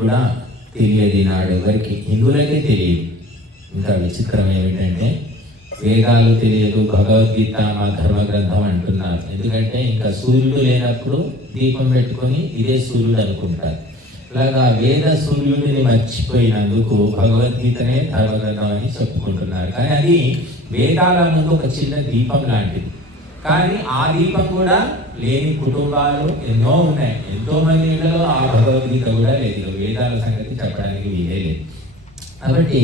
కూడా తెలియదు నాడు ఎవరికి, హిందువులకే తెలియదు. ఇంకా విచిత్రం ఏమిటంటే వేదాలు తెలియదు, భగవద్గీత మా ధర్మ గ్రంథం అంటున్నారు. ఎందుకంటే ఇంకా సూర్యుడు లేనప్పుడు దీపం పెట్టుకొని ఇదే సూర్యుడు అనుకుంటారు. అలాగా వేద సూర్యుడిని మర్చిపోయినందుకు భగవద్గీతనే ధర్మగ్రంథం అని చెప్పుకుంటున్నారు. కానీ అది వేదాల ముందు ఒక చిన్న దీపం లాంటిది. కానీ ఆ దీపం కూడా లేని కుటుంబాలు ఎన్నో ఉన్నాయి. ఎంతో మంది ఇళ్లలో ఆ భగవద్గీత కూడా లేదు. వేదాల సంగతి చెప్పడానికి వీలే లేదు. కాబట్టి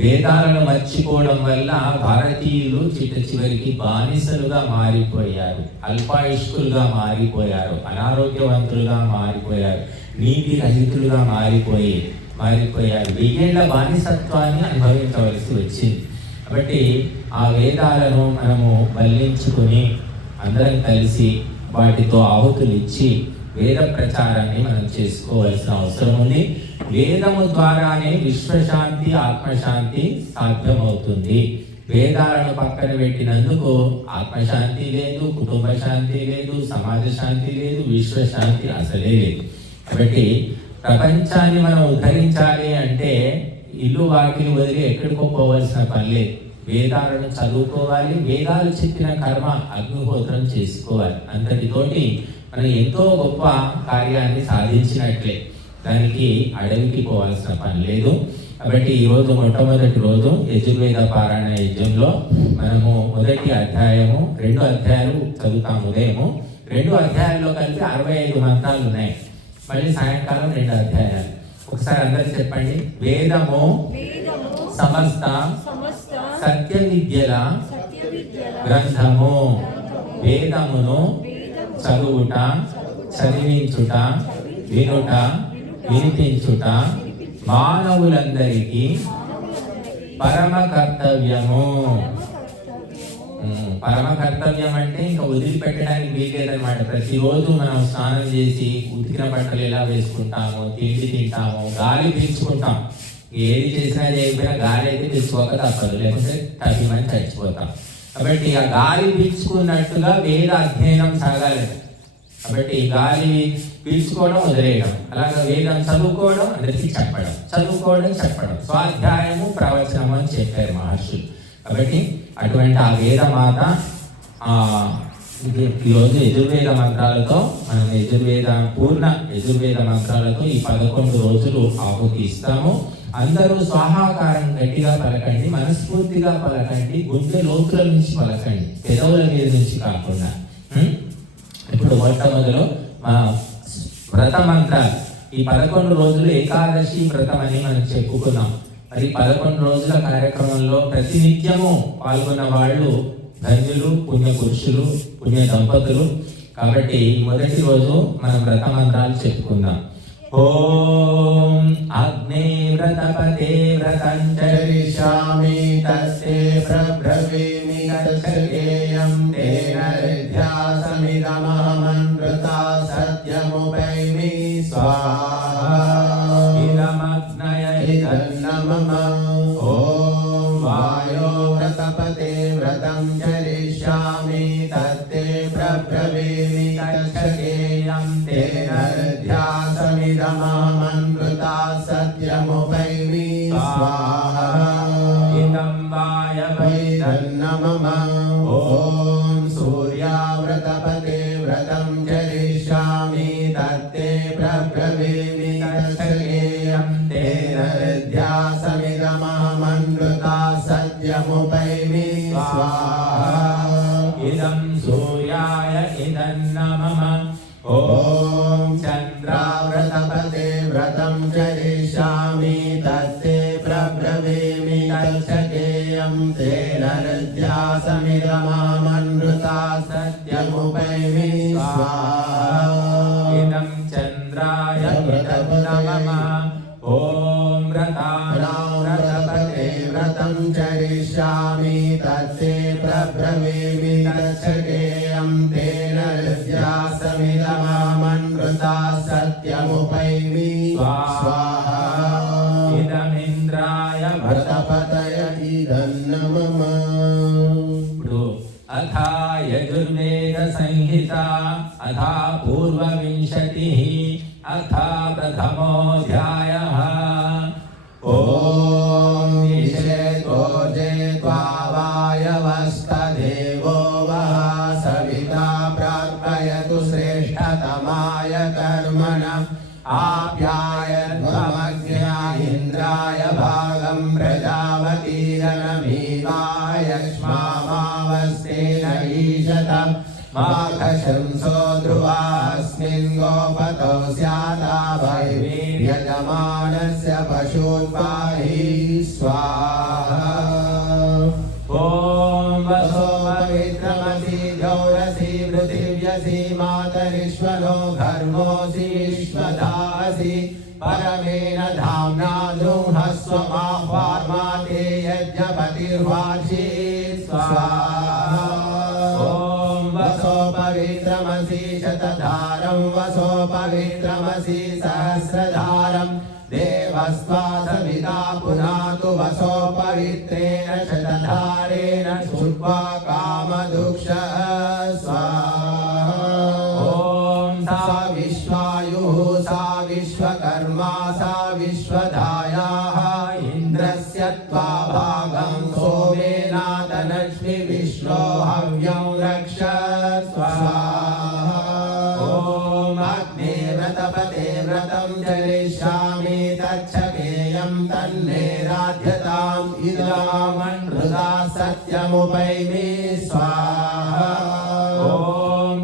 వేదాలను మర్చిపోవడం వల్ల భారతీయులు చివరికి బానిసలుగా మారిపోయారు, అల్పాయుష్కులుగా మారిపోయారు, అనారోగ్యవంతులుగా మారిపోయారు, నీతి రహితులుగా మారిపోయారు. 1000 ఏళ్ల బానిసత్వాన్ని అనుభవించవలసి వచ్చింది. కాబట్టి ఆ వేదాలను మనము మళ్లించుకుని అందరం కలిసి వాటితో ఆహుతులు ఇచ్చి వేద ప్రచారాన్ని మనం చేసుకోవాల్సిన అవసరం ఉంది. వేదము ద్వారానే విశ్వశాంతి, ఆత్మశాంతి సాధ్యమవుతుంది. వేదాలను పక్కన పెట్టినందుకు ఆత్మశాంతి లేదు, కుటుంబ శాంతి లేదు, సమాజ శాంతి లేదు, విశ్వశాంతి అసలే లేదు. కాబట్టి ప్రపంచాన్ని మనం ఉద్ధరించాలి అంటే ఇల్లు వాకిలి వదిలి ఎక్కడికో పోవాల్సిన పని లేదు. వేదాలను చదువుకోవాలి, వేదాలు చెప్పిన కర్మ అగ్నిహోత్రం చేసుకోవాలి. అంతటితోటి మనం ఎంతో గొప్ప కార్యాన్ని సాధించినట్లే. దానికి అడవికి పోవాల్సిన పని లేదు. కాబట్టి ఈరోజు మొట్టమొదటి రోజు యజుర్వేద పారాయణ యజ్ఞంలో మనము 1వ అధ్యాయము 2 అధ్యాయాలు చదువుతాము. ఉదయము 2 అధ్యాయాల్లో కలిపి 65 మంత్రాలు ఉన్నాయి. మళ్ళీ సాయంకాలం 2 అధ్యాయాలు. ఒకసారి అందరు చెప్పండి. వేదము సమస్త సత్య విద్యల గ్రంథము. వేదమును చదువుట, చదివించుట, వినుట, వినిపించుట మానవులందరికీ పరమ కర్తవ్యము. పరమ కర్తవ్యం అంటే ఇంకా వదిలిపెట్టడానికి వీలేదన్నమాట. ప్రతిరోజు మనం స్నానం చేసి ఉతికిన బట్టలు ఎలా వేసుకుంటాము, తిండి తింటాము, గాలి పీల్చుకుంటాం. ఏది చేసినా చేయకపోయినా గాలి అయితే పీల్చుకోక తప్పదు, లేకుంటే 10 మంది చచ్చిపోతాం. కాబట్టి ఆ గాలి పీల్చుకున్నట్టుగా వేద అధ్యయనం సాగాలి. కాబట్టి గాలి పీల్చుకోవడం వదిలేయడం, అలాగే వేదం చదువుకోవడం, అందరికీ చెప్పడం, చదువుకోవడం, చెప్పడం, స్వాధ్యాయము ప్రవచనము అని చెప్పారు మహర్షులు. కాబట్టి అటువంటి ఆ వేదమాత ఈరోజు యజుర్వేద మంత్రాలతో మనం పూర్ణ యజుర్వేద మంత్రాలతో ఈ 11 రోజులు ఆహుతి ఇస్తాము. అందరూ స్వాహాకారం గట్టిగా పలకండి, మనస్ఫూర్తిగా పలకండి, గుండె లోతుల నుంచి పలకండి, పెదవుల మీద నుంచి కాకుండా. ఇప్పుడు మొట్టమొదలు మా వ్రత మంత్రాలు. ఈ 11 రోజులు ఏకాదశి వ్రతం అని మనం చెప్పుకున్నాం. మరి 11 రోజుల కార్యక్రమంలో ప్రతినిత్యము పాల్గొన్న వాళ్ళు ధన్యులు, పుణ్య పురుషులు, పుణ్య దంపతులు. కాబట్టి మొదటి రోజు మనం వ్రత మంత్రాలు చెప్పుకుందాం. ఓం అగ్నే వ్రతపతే వ్రతం చరిష్యామి తస్తే ప్రబ్రవీమి తచ్చకేయం తేన ధ్యాసమిదమహమన్వృతా సత్యముపైమి స్వాహా ఇదమగ్నయ ఇదన్నమమ. ఓం వాయో వ్రతపతే వ్రతం చరిష్యామి తస్తే ప్రబ్రవీమి తచ్చకేయం తేన ధ్యాసమిదమహమన్వృతా సత్యముపైమి స్వాహా ఇదం వాయ వైదన్నమమ. ఓం సూర్యావ్రతపతే వ్రతం చరిష్యామి తత్తే ప్రబ్రవీమి తచ్చకేయం తేన ధ్యాసమిదమహమన్వృతా సత్యముపైమి స్వాహా ఇదం సూర్యాయ ఇదన్నమమ. ఓం చంద్రావ్రతపతే వ్రతం చరిష్యామి తత్తే ప్రబ్రవీమి తచ్చకేయం తేన ధ్యాసమిదమహమన్వృతా సత్యముపైమి స్వాహా ఇదం చంద్రాయ ఇదన్నమమ. ఓం వ్రతావ్రతపతే వ్రతం చరిష్యామి తత్తే ప్రబ్రవీమి తచ్చకేయం తేన ధ్యాసమిదమహమన్వృతా సత్యముపైమి స్వాహా ఇదమింద్రాయ వ్రతపతయ ఇదన్నమమ. ఇప్పుడు అథా యజుర్వేద సంహిత అథా పూర్వవింశతిః అథా ప్రథమో प्रथमोऽध्यायः। ॐ निषेधो जेत्वा वायवस्तदेवो वः सविता प्रार्थयतु श्रेष्ठतमाय कर्मण आप्यायध्वमग्न्या इन्द्राय भागं प्रजावतीरनमीवायक्ष्मामावस्तेन ईशत माघशंसो ध्रुवास्मिन् गोपतो स्यादाभैर्यजमानस्य पशून्पाहि स्वाहा। ॐ वसो पवित्रमसि जौरसि पृथिव्यसि मातरिश्वनो घर्मोऽसि विश्वदासि परमेण धाम्ना द्रुह्णस्व माह्वार्माते यज्ञपतिर्वाचि स्वाहा। वसो पवित्रमसि शतधारं वसो पवित्रमसि सहस्रधारं देवस्त्वा सविता पुनातु वसो पवित्रेण शतधारेण श्रुत्वा कामदुक्ष स्वाहा। ॐ सा विश्वायुः सा विश्वकर्मा सा विश्वधायाः इन्द्रस्य त्वा भागं सोमेनादलक्ष्मी विश्वो हव्यं रक्ष स्वाहा। ॐ अग्ने व्रतपते व्रतं चरिष्यामि तच्छकेयं तन्मे राध्यताम् इदमनृता सत्यमुपैमि स्वाहा। ॐ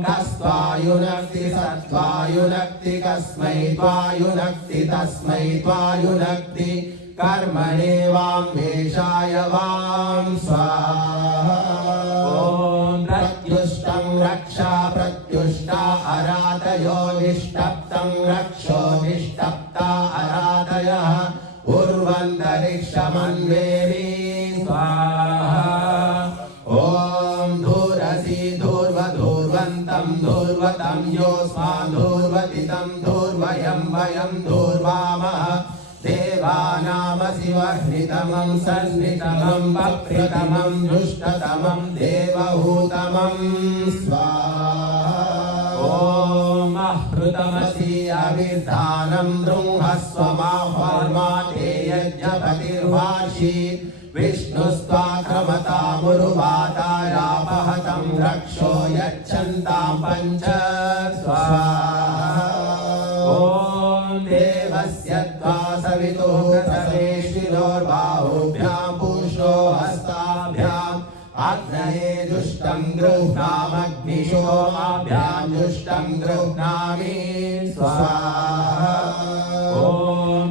कस्त्वायुनक्ति सत्त्वायुनक्ति कस्मै त्वायुनक्ति तस्मै त्वायुनक्ति कर्मणे वां वेशाय वां स्वाहा। ॐ प्रत्युष्टं रक्षा प्रत्युष्टा अरातयो निष्टप्तं रक्षो निष्टप्ता अरातयः उर्वन्तरिक्षमन्वेरी स्वाहा। ॐ धूरसि धूर्वधूर्वन्तं धूर्वतं योऽस्मान् धूर्वतितं धूर्वयं वयं धूर्वामः देवानामसि वह्नितमं सन्नितमं वप्रितमं दुष्टतमं देवहूतमं स्वाहा। ॐ आहृतमसि अविर्धानं बृंहस्व माह्वार्माते यज्ञपतिर्वाचि विष्णुस्त्वा क्रमतामुरुवातायापहतं रक्षो यच्छन्तां पञ्च स्वाहा। ॐ देवस्य त्वा सवितुः प्रवेशिनोर्बाहुभ्यां पूषो हस्ताभ्याम् अग्नये जुष्टं गृह्णामग्निशोमाभ्यां जुष्टं गृह्णामि स्वाहा। ॐ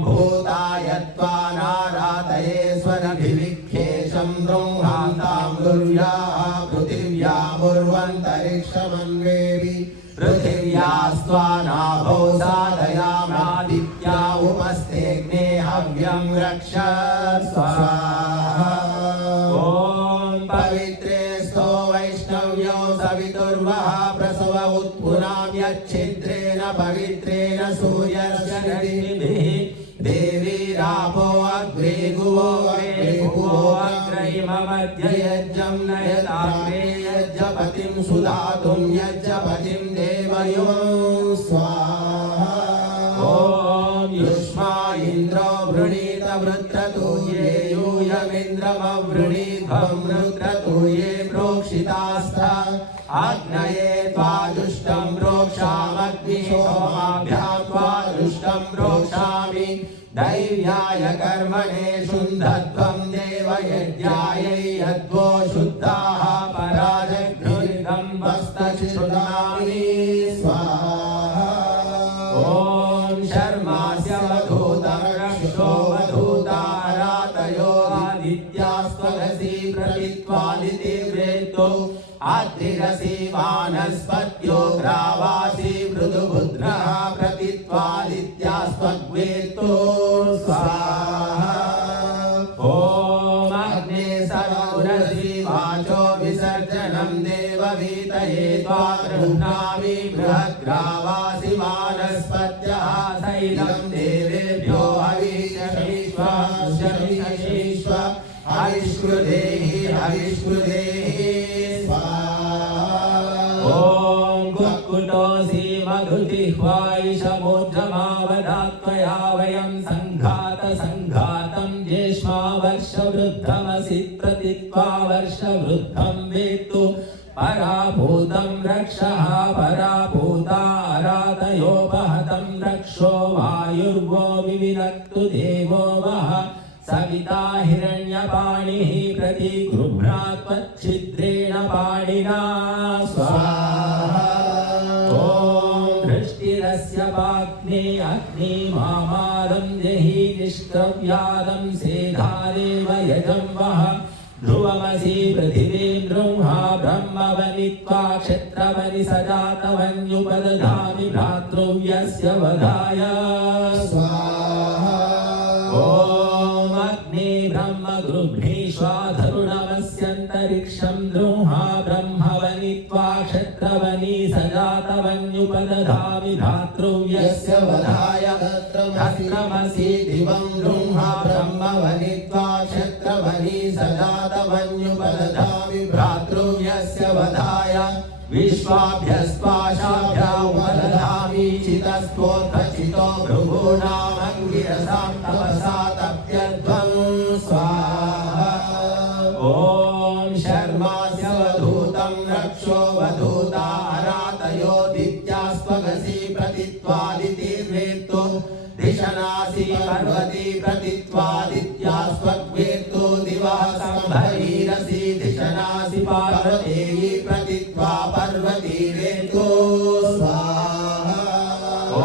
भूताय त्वा नारातये स्वरभिविख्येशं गृह्णान्तां दुर्याः पृथिव्यामुर्वन्तरिक्षमन्वेवि पृथिव्यास्त्वा नाभो साधयामादित्या उपस्थेऽग्ने हव्यं रक्ष स्वाहा। ॐ पवित्रे स्तो वैष्णव्यो सवितुर्वः प्रसव उत्पुनां यच्छिद्रेण पवित्रेण सूर्यस्य रश्मिभिः देवीरापो अग्रे गुवो अग्रैममद्य यज्ञं नयताग्रे यज्ञपतिं सुधातुं यज्ञपतिं देवयो स्वाहा। ॐ युष्मा इन्द्रो वृणीत वृत्रतूये यूयमिन्द्रमवृणीध्वं वृत्रतूये प्रोक्षितास्थ आग्नये त्वा जुष्टं प्रोक्षामग्निशोमाभ्यां त्वा जुष्टं प्रोक्षामि दैव्याय कर्मणे शुन्धध्वं देवयज्ञायै यद्वो शुद्धाः पराजघृतं वस्तचिषुधामि स्वाहा। ॐ शर्मास्य वधूतं रक्षो वधूतारातयो आदित्यास्त्वगसि प्रवित्वादितिर्वेत्तो आद्रिरसि वानस्पत्यो ग्रावासि मृदुबुध्नः प्रतित्वादित्यास्त्वग्वेत्तो स्वाहा। ॐ अग्ने सरोरसि वाचो विसर्जनं देववीतये त्वा गृह्णामि बृहद्ग्रावासि वानस्पत्यः सैलं देवेभ्यो हविष्यमीश्व हविष्कृदेहि हविष्कृदेहि स्वाहा। ॐ कुक्कुटोऽसि मधुजिह्वायि समुद्रमावदात्वया वयं वयं संघात संघातं ज्येष्मा वर्षवृद्धमसि प्रतित्वा वर्षवृद्धं वेत्तु पराभूतं रक्षः पराभूताराधयोपहतं रक्षो वायुर्वो विविनक्तु देवो वः सविता हिरण्यपाणिः प्रतिगृह्णात्वच्छिद्रेण पाणिना स्वाहा ॐ दृष्टिरस्य वाग्ने अग्निमामारं जहि निष्क्रव्यादं सेधारेव यजं वः ध्रुवमसि पृथिवीन्द्रुंहा ब्रह्मवनित्वा क्षत्रवनि सजातवन्युपदधामि भ्रातृव्यस्य वधाय स्वाहा ॐ अग्ने ब्रह्म गृह्णीष्वाधरुणमस्यन्तरिक्षं द्रुंहा ब्रह्मवनित्वा क्षत्रवनि सजातवन्युपदधामि भ्रातृव्यस्य वधाय क्षत्रमसि दिवं द्रुंहा ब्रह्मवनित्वा क्षत्रवनि सजातवन्युपदधामि भ्रातृव्यस्य वधाय विश्वाभ्यस्पाशाभ्यामुपदधामि चितस्त्वोत्थितो भृगूणामङ्गिरसां तपसा तप्यध्वं स्वाहा ॐ शर्मास्य वधूतं रक्षो वधूता अरातयो दित्यास्त्वगसि प्रतित्वादितिर्वेत्तु दिशनासि पर्वती प्रतित्वादित्यास्त्वग्वेत्तु दिवः सम्भरीरसि दिशनासि पार्वतेयी प्रतित्वा पर्वतीरेतु स्वाहा ॐ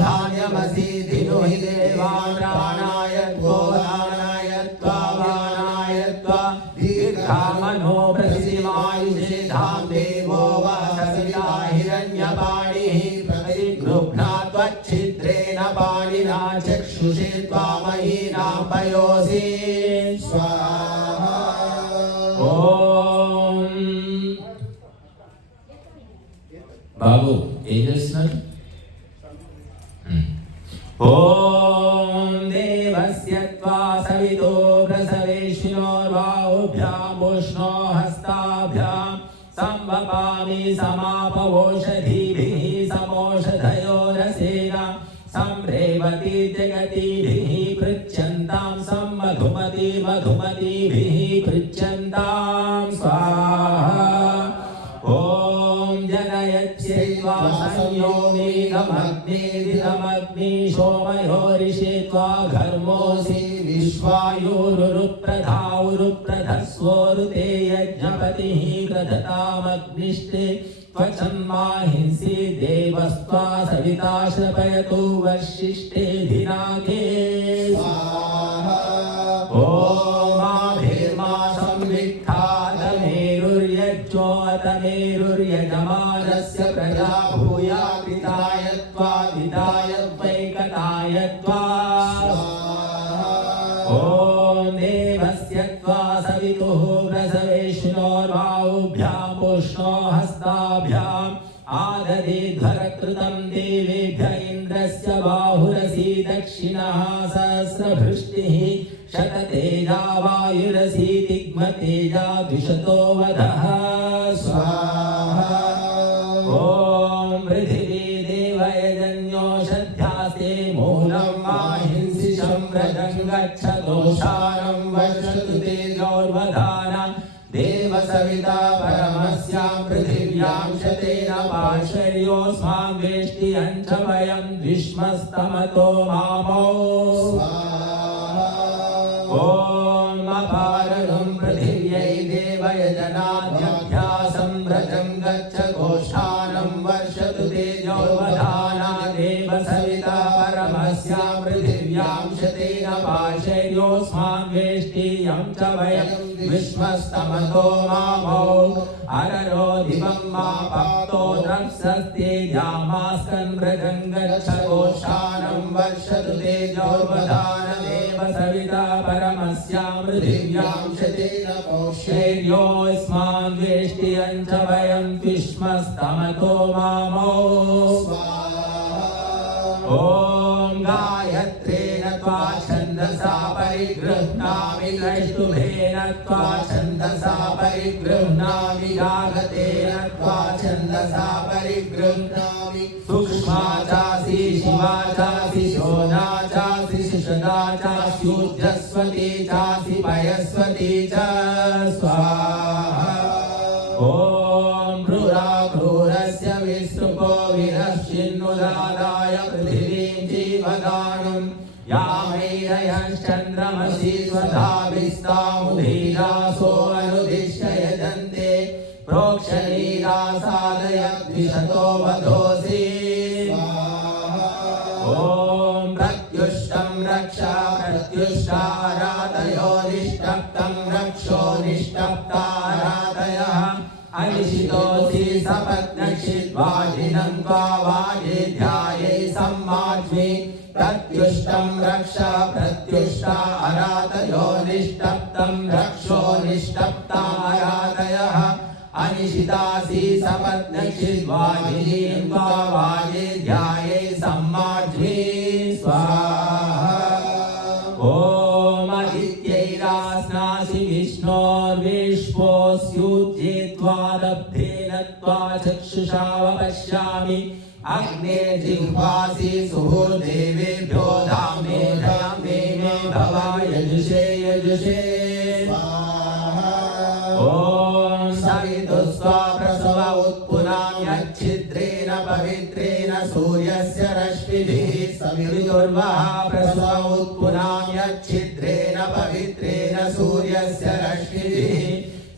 धान्यमसि धिनुहि देवान् प्राणाय त्वोदानाय त्वावानाय त्वा दीर्घामनो प्रसिमायुषे धाम देवो वः सविता हिरण्यपाणिः प्रतिगृह्णात्वच्छिद्रेण पाणिना चक्षुषे त्वामहीनां पयोसि स्वाहा ॐ బాబు ఏం చేస్తున్నారు? ఓం దేవస్య త్వా సవితో ప్రసవేష్ణోర్బాహుభ్యాం ఉష్ణో హస్తాభ్యాం సంవపామి సమాపవోషధీభిః సమోషధయో రసేన సంప్రేవతి జగతిభిః పృచ్ఛంతాం సమ్మధుమతి మధుమతిభిః పృచ్ఛంతాం స్వాహా ఓం జనయచ్చేత్వా సంయోమీదమగ్నిదిదమగ్ని సోమయోరిషేత్వా ఘర్మోసి విశ్వాయురురుప్రధావురుప్రధస్వోరుతే యజ్ఞపతిః ప్రదతామగ్నిష్టే त्वचन्माहिंसि देवस्त्वा सविता श्रपयतु वर्षिष्ठे धिनाके स्वाहा ॐ माभिर्मा संवित्थादमेरुर्यज्ञोतमेरुर्यजमानस्य प्रजा भूयापिताय त्वा विदाय वैकटाय त्वा ॐ देवस्य त्वा सवितुः प्रसवेष्णोर्बाहुभ्यां पुष्णो हस्ताभ्याम् आदधेध्वरकृतं देवेभ्य इन्द्रस्य बाहुरसि दक्षिणः सहस्रभृष्टिः शततेजा वायुरसि तिग्मतेजा द्विशतो वधः स्वाहा ॐ पृथिवी देवयजन्योषध्यास्ते मूलं माहिंसि शम्रजं गच्छ दोषानं वर्षतु तेजोर्वधाना देव सविता परमस्यां पृथिव्यां शतेन पार्श्वर्योऽस्मां वेष्टियं च वयं द्विष्मस्तमतो मामो ॐ अपारगं पृथिव्यै देवयजनाद्यभ्यासं व्रजं गच्छ गोष्ठानं वर्षतु तेजोर्वधाना देव सविता परमस्यां पृथिव्यां शतेन पार्श्वर्योऽस्मां वेष्टियं च वयं विश्वस्तमतो मामो अररो दिवं मा भक्तो द्रप्सस्ते जामास्कन् व्रजं गच्छ गोष्ठानं वर्षतु तेजोर्वधान देव सविता परमस्यां पृथिव्यां शतेन पौष्यैर्योऽस्मान् वेष्टियं च वयं विश्वस्तमतो मामो स्वाहा ॐ गायत्री गायत्रेण त्वा छन्दसा परिगृह्णामि द्रष्टुभेन त्वा छन्दसा परिगृह्णामि जागतेन त्वा छन्दसा परिगृह्णामि सूक्ष्मा चासि शिवा चासि शोना चासि शिशदा चासि ऊर्जस्वती चासि पयस्वती च स्वाहा ॐ क्रूरस्य विसृपो विरश्चिन्नुदादाय पृथिवीं जीवदानं यामैरयश्चन्द्रमसि स्वधाभिस्तामुधीरासो अनुदिश्य यजन्ते प्रोक्षणीरासादय द्विषतो वधोऽसि ॐ प्रत्युष्टं रक्षा प्रत्युष्टाराधयो निष्टप्तं रक्षो निष्टप्ताराधयः अनिशितोऽसि सपत्नक्षिद्वाजिनं त्वा वाजिध्यायै सम्माज्मि प्रत्युष्टं रक्ष प्रत्युष्टाराधयो निष्टप्तं रक्षो निष्टप्ताराधयः अनिशितासि सपत्नक्षिद्वाजिनीं त्वा वाजिध्यायै सम्माज्मि स्वाहा ॐ आदित्यैरास्नासि विष्णोर्विश्वोऽस्युज्ये त्वादब्धेन त्वा चक्षुषा वपश्यामि अग्ने जिह्वासि सुहृदेवेभ्यो धामे धामे मे भवा यजुषे यजुषे ॐ सवितुस्त्वा प्रसव उत्पुनां यच्छिद्रेण पवित्रेण सूर्यस्य रश्मिभिः सवितुर्वः प्रसव उत्पुनां यच्छिद्रेण पवित्रेण सूर्यस्य रश्मिभिः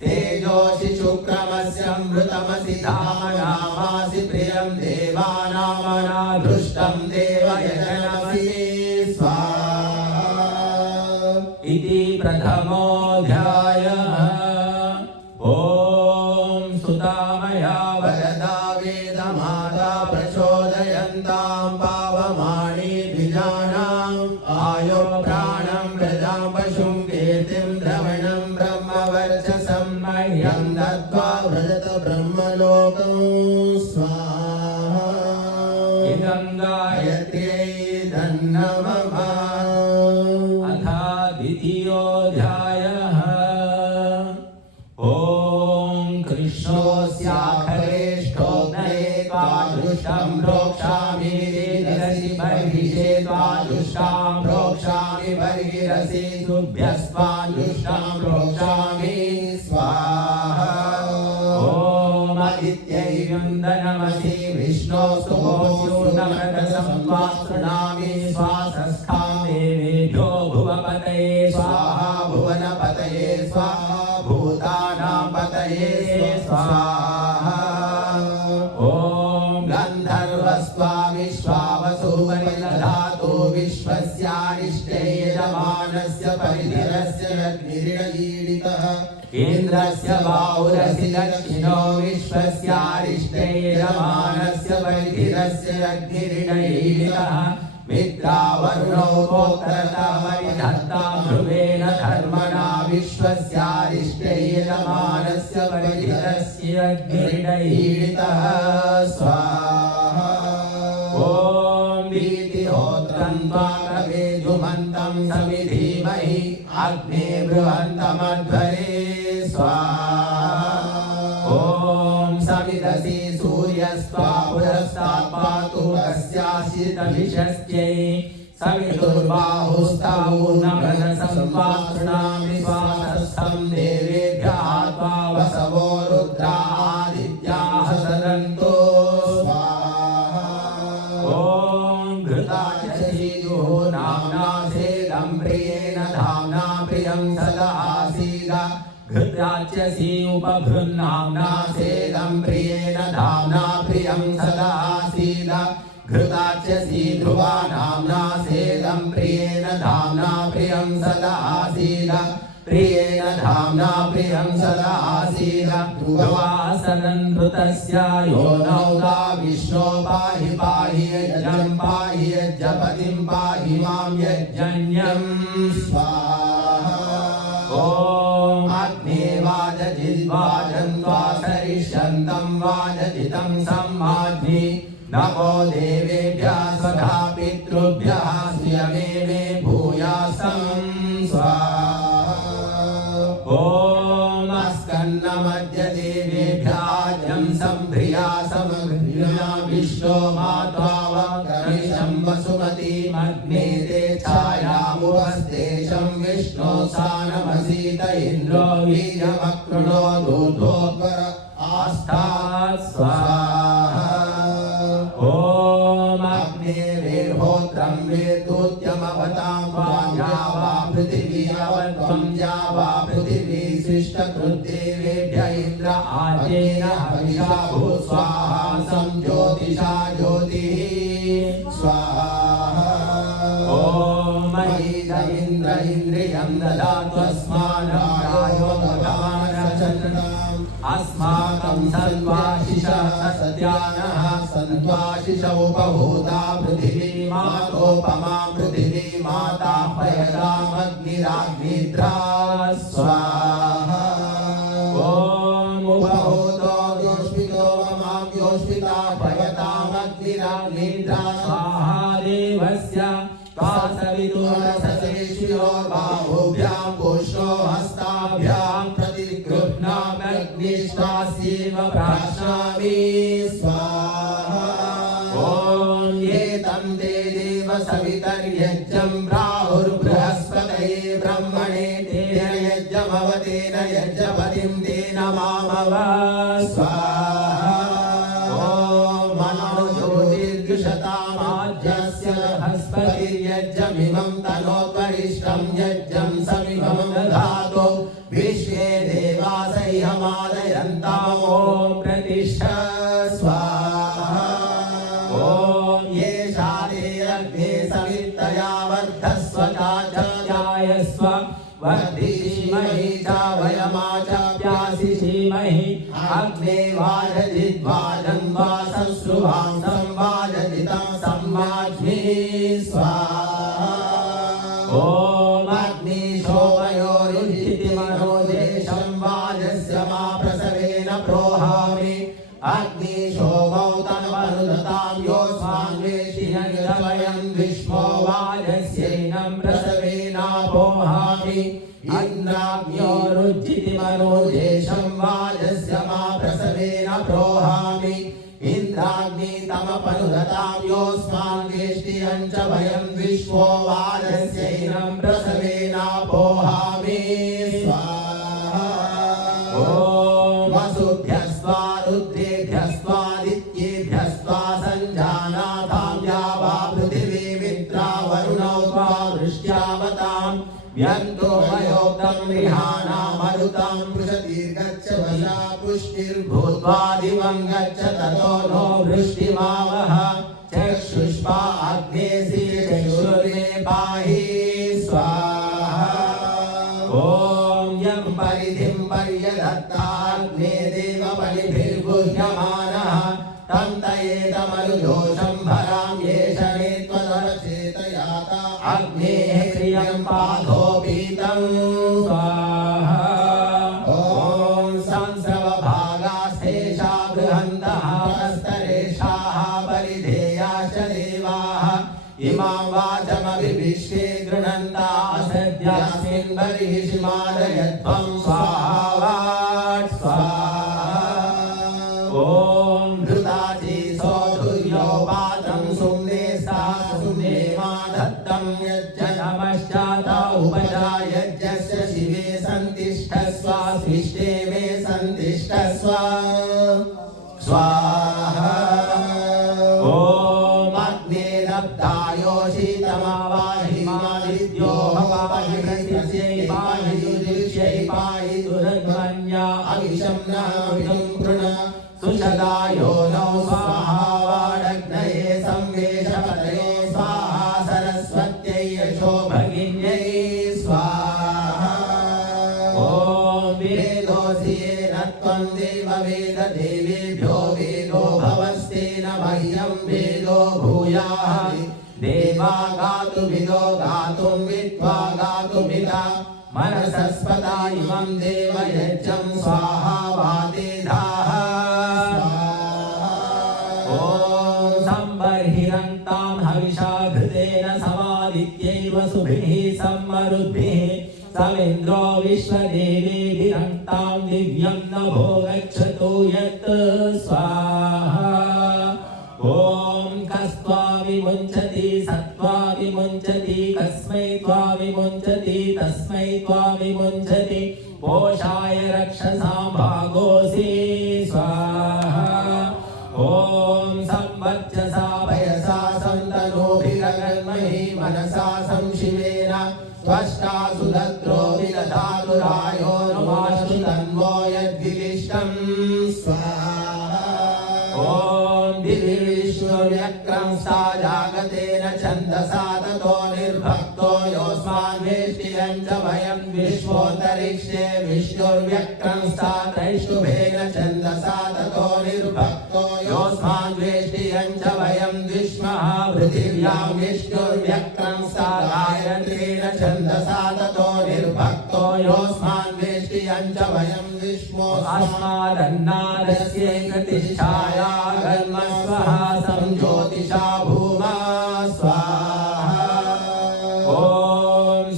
तेजोषि शुक्रमस्य मृतमसि धामनामासि प्रियं देवानामनाधृष्टं देवयजनमसि स्वाहा इति प्रथमोऽध्यायः ॐ सुतामया वरदा वेदमाता प्रचोदयन्तां पावमानि द्विजानाम् आयो प्राणं प्रजां पशुं कीर्तिं द्रवणं ब्रह्मवर्चसं मह्यं दत्त्वा व्रजत ब्रह्मलोकं स्वाहा इदं गायत्र्यै धन्नमः अथ द्वितीयोऽध्यायः ॐ कृष्णोऽस्याखरेष्ठोग्नये त्वादृष्टं प्रोक्षामि विरसि बर्हिषे त्वादृष्टां प्रोक्षामि बर्हिरसि तुभ्यस्त्वादृष्टां प्रोक्षामि स्वाहा ॐ आदित्यै वन्दनमसि विष्णोस्तुभोऽस्यूर्णमृतसं त्वा शृणामि स्वासस्थां देवेभ्यो भुवपतये स्वाहा भुवनपतये स्वाहा भूतानां पतये स्वाहा ॐ गन्धर्वस्त्वा विश्वावसुवनिदधातु विश्वस्यारिष्टे यजमानस्य परिधिरस्य अग्निरिडीडितः इन्द्रस्य बाहुरसि दक्षिणो विश्वस्यारिष्टे यजमानस्य परिधिरस्य अग्निरिडीडितः मित्रावर्णो गोत्रतः परिधत्ता ध्रुवेण धर्मणा विश्वस्यारिष्टे यजमानस्य परिधिरस्य अग्निरिडीडितः स्वाहा ॐ वीतिहोत्रं त्वा कवेजुमन्तं समिधीमहि अग्ने बृहन्तमध्वरे स्वाहा ॐ सविदसि सूर्यस्त्वा पुरस्तात् पातु कस्याश्चितभिषस्त्यै सवितुर्बाहुस्तवूर्णमृतसं त्वा शृणामि स्वासस्थं देवेभ्यः त्वा वसवो रुद्रा आदित्याः सदन्तो स्वाहा ॐ घृता च सीयुः नाम्ना सेदं प्रियेण धाम्ना प्रियं सदा आसीद घृताच्यसि उपभृन्नाम्ना सेदं प्रियेण धाम्ना प्रियं सदा आसीद घृताच्यसि ध्रुवा नाम्ना सेदं प्रियेण धाम्ना प्रियं सदा आसीद प्रियेण धाम्ना प्रियं सदा आसीद ध्रुवासनं घृतस्य यो नौदा विष्णो पाहि पाहि यज्ञं पाहि यज्ञपतिं पाहि मां यज्ञन्यं स्वाहा ॐ अग्ने वाजजिद्वाजन्त्वा सरिष्यन्तं वाजजितं सम्माध्नि नमो देवेभ्यः स्वधा पितृभ्यः मे भूयासं स्वाहा ॐ अस्कन्नमद्यदेवेभ्याजं सम्भ्रिया समभ्रिया विश्वो मात्वा वक्रमिशं वसुमतीमग्ने ते छायामुपस्तेषं विष्णो सानमसीत इन्द्रो वीर्यमकृणो दूर्धोद्वर आस्तात् स्वाहा ॐ अग्नेर्होत्रं वेदोद्यमवतां वा पृथिवी अवत्वं या वा पृथिवी सृष्टकृद्देवेभ्य इन्द्र आद्येन हविषा भूस्वाहा संज्योतिषा ज्योतिः स्वाहा ॐ मयीद इन्द्र इन्द्रियं ददात्वस्मानायो भगवान् अस्माकं सत्त्वाशिषः सत्यानः सत्त्वाशिषौ उपभूता पृथिवी मातोपमा पृथिवी माता पयसामग्निराग्निद्रा स्वाहा ॐ उपभूतो योष्पितो ममां योष्पिता पयतामग्निराग्निद्रा स्वाहा देवस्य बाहुभ्यां पुष्णो हस्ताभ्यां प्रतिगृह्णाम्यग्निष्टास्येव प्राश्नामि स्वाहा ॐ एतं ते देव सवितर्यज्ञं प्राहुर्बृहस्पतये ब्रह्मणे तेन यज्ञमवतेन यज्ञपतिं तेन मामव स्वाहा ॐ मनोज्योतिर्दृशतामाज्यस्य हस्पतिर्यज्ञमिमं तनोत्वरिष्ठं यज्ञं समिमं दधातु विश्वे देवासह्यमादयन्ताम् ॐ प्रतिष्ठ स्वाहा ॐ येषा ते अग्ने सवित्तया वर्धस्व चाजायस्व वर्धिषीमहि च वयमाचप्यासिषीमहि अग्ने वाजजिद्वाजं वासश्रुवां संवाजजितं सम्माज्मि स्वाहा ॐ अग्निशोमयोरुचितिमनोदेशं वाजस्य मा प्रसवेन प्रोहामि अग्निशोमौ तन्मनुदतां योऽस्मान्वेषिणं विश्वो वाजस्यैनं प्रसवेनापोहामि इन्द्राग्न्योरुज्जितिमनोदेशं वाजस्य मा प्रसवेन प्रोहामि इन्द्राग्नि तमपनुदतां योऽस्मान्वेष्टियं च वयं विश्वो वाजस्यैनं प्रसवेनापोहामि स्वाहा ॐ वसुभ्यस्त्वा रुद्रेभ्यस्त्वादित्येभ्यस्त्वा सञ्जानातां या वा पृथिवी मित्रा वरुणौ त्वा वृष्ट्यावतां व्यन्तो वयोक्तं रिहाणा मरुतां पृषतीर्गच्छ वशा पुष्टिर्भूत्वा दिवं गच्छ ततो नो वृष्टिमावह चक्षुष्पा अग्नेऽसि चक्षुर्मे पाहि स्वाहा ॐ यं परिधिं पर्यदत्ताग्ने देवबलिभिर्गुह्यमानः तं तयेदमरुदोषं भरां येष मे त्वदरचेतयाता अग्नेः क्रियं पाथोपीतं स्वाहा ॐ संस्रवभागास्तेषा बृहन्तः प्रस्तरेषाः परिधेयाश्च देवाः इमां वाचमभिविश्वे गृह्णन्ता सद्यास्मिन् बर्हिषिमादयध्वं स्वाहा वाट् स्वाहा ॐ धृताची सौधुर्यो पात्रं सुम्ने सा सुम्ने मा दत्तं यज्जनमश्चाता उपजायज्ञस्य शिवे सन्तिष्ठस्व स्विष्टे मे सन्तिष्ठस्व स्वाहा ॐ अग्ने दब्धायोषितमावाहि मादित्यो हवाहि प्रत्यस्यै पाहि दुर्दिश्यै पाहि दुर्गमन्या अविशं न विदुं कृण सुषदायो नौ स्वाहा वाडग्नये संवेशपतये स्वाहा सरस्वत्यै यशो भगिन्यै स्वाहा ॐ वेदोऽसि येन त्वं देववेद देवेभ्यो वेदो भवस्तेन मह्यं वेदो भूयाः देवा गातुमिदो गातुं विद्वा गातुमिदा मनसस्पता इमं देवयज्ञं स्वाहा वादेधाः ॐ संबर्हिरन्तां हविषा घृतेन समादि वसुभिः सम्मरुद्भिः समिन्द्रो विश्वदेवेभिरक्तां दिव्यं नभो गच्छतु यत् स्वाहा ॐ कस्त्वा विमुञ्चति सत्त्वा विमुञ्चति कस्मै त्वा विमुञ्चति तस्मै त्वा विमुञ्चति पोषाय रक्षसां भागोऽसि स्वाहा ॐ संवर्चसा वयसा सन्तनोभिरगन्महि मनसा संशिवेन त्वष्टा सुदत्रो विदधातु रायो नुमास्तु तन्वो यद्विलिष्टं स्वाहा ॐ दिवि विश्वव्यक्रं सा जागतेन छन्दसा ततो निर्भक्तो योऽस्मान्वेष्टियं च वयं विश्वोऽन्तरिक्षे विश्वव्यक्रं सा त्रैष्टुभेन छन्दसा ततो निर्भक्तो योऽस्मान्वेष्टियं च वयं विश्वः पृथिव्यां विष्णुर्व्यक्रं सा गायत्रेण छन्दसा ततो निर्भक्तो योऽस्मान्वेष्टियं च वयं विश्वो अस्मादन्नादस्य प्रतिष्ठाया कर्मस्वः संज्योतिषा भूमा स्वाहा ॐ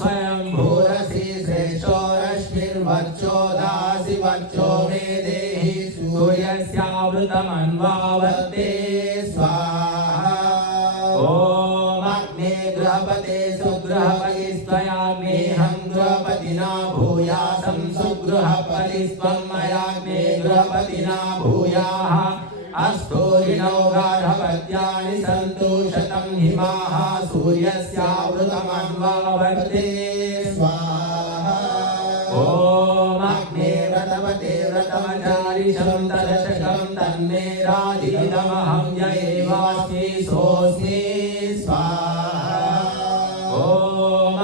स्वयं भूरसि श्रेष्ठो रश्मिर्वर्चोदासि वर्चो मे देहि सूर्यस्यावृतमन्वावर्ते स्वाहा ॐ अग्ने गृहपते सुगृहपतिस्त्वयाग्नेऽहं गृहपतिना भूयासं सुगृहपतिस्त्वं मयाग्ने गृहपतिना भूयाः अस्तूरिणो गार्हपत्यानि सन्तु शतं हिमाः सूर्यस्यावृतमन्वावर्ते स्वाहा ॐ अग्ने व्रतवते व्रतमचारिषं तदशकं तन्मे राजितमहं य एवास्मि सोऽस्मि स्वाहा ॐ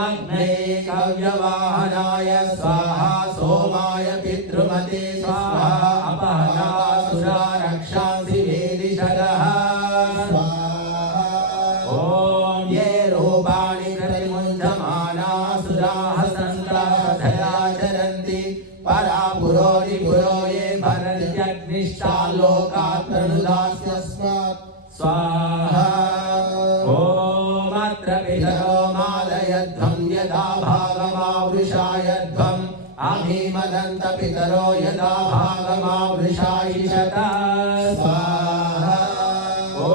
अग्ने कव्यवाहनाय स्वाहा सोमाय पितृमते स्वाहा अपहनासुरा रक्षांसि वेदिशरः ॐ ये रूपाणि प्रतिमुञ्चमानासुराः सन्त्रासधयाचरन्ति परा पुरो निपुरो ये भरन्त्यग्निष्टाल्लोकात्मनुदास्यस्मात् स्वाहा ॐ अत्र पितरो मालयध्वं यदा भागमावृषायध्वम् अमीमदन्त पितरो यदा भागमावृषायिषत स्वाहा ॐ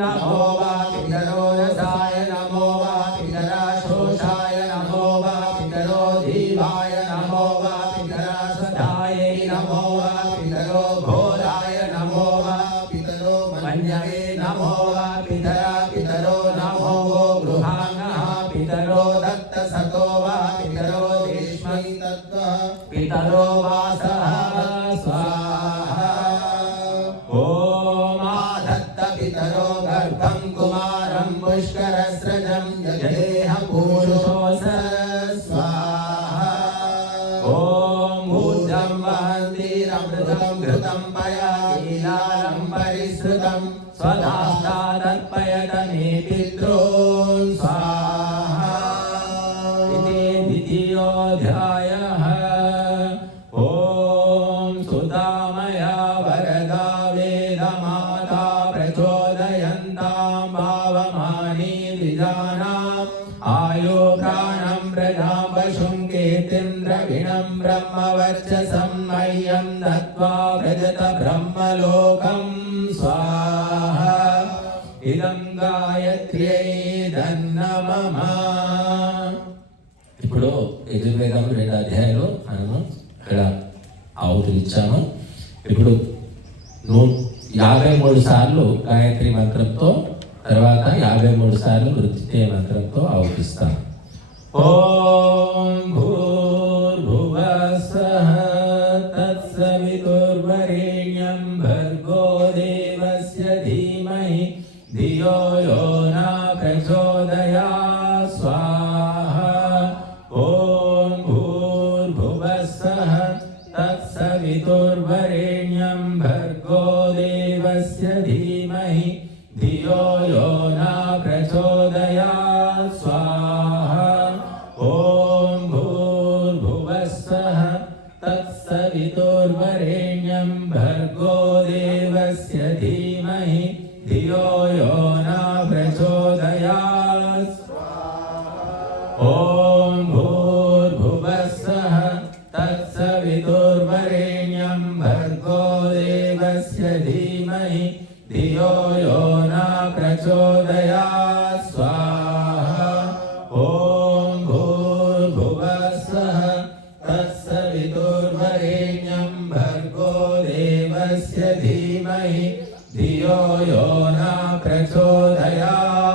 नमो वा पितरो रसाय नमो वा पितराशोषाय नमो वा पितरो धीवाय नमो वा पितरासधायै नमो वा पितरो घोराय नमो वा पितरो मन्यवे नमो वा पितरो नमो वो गृहाणः पितरो दत्तसतो वा पितरो देश्मै तत्त्वः पितरो वासः स्वाहा ॐ आदत्त पितरो गर्भं कुमारं पुष्करस्रजं यदेह पूरुषोऽस स्वाहा ॐ ऊर्जं वहन्तीरमृतं घृतं पया कीलालं परिसृतं स्वधाष्टादर्पयत मे पितॄन् स्वाहा इति द्वितीयोऽध्यायः ॐ सुतामया वरदा वेदमाता प्रचोदयन्तां भावमानी द्विजानाम् आयो प्राणं प्रजां पशुं कीर्तिं द्रविणं ब्रह्मवर्चसं मह्यं दत्त्वा व्रजत ब्रह्मलोकं स्वाहा इदं गायत्र्यै धन्नमः ఇప్పుడు యజుర్వేదంలో 2 అధ్యాయాలు మనము ఇక్కడ ఆహుతులు ఇచ్చాము. ఇప్పుడు 53 సార్లు గాయత్రి మంత్రంతో తర్వాత 53 సార్లు మృత్యుంజయ మంత్రంతో ఆహుతిస్తాం. ఓం భూర్భువస్సః తత్సవితుర్వరేణ్యం భర్గో దేవస్య ధీమహి ధియో యో న ప్రచోదయాత్ స్వాహా. ఓం భూర్భువస్సః తత్సవితుర్వరేణ్యం భర్గో దేవస్య ధీమహి ధియో యో న ప్రచోదయాత్ స్వాహా. ॐ भूर्भुवस्सः तत्सवितुर्वरेण्यं भर्गो देवस्य धीमहि धियो यो न प्रचोदयात् स्वाहा ॐ भूर्भुवस्सः तत्सवितुर्वरेण्यं भर्गो देवस्य धीमहि धियो यो न प्रचोदयात्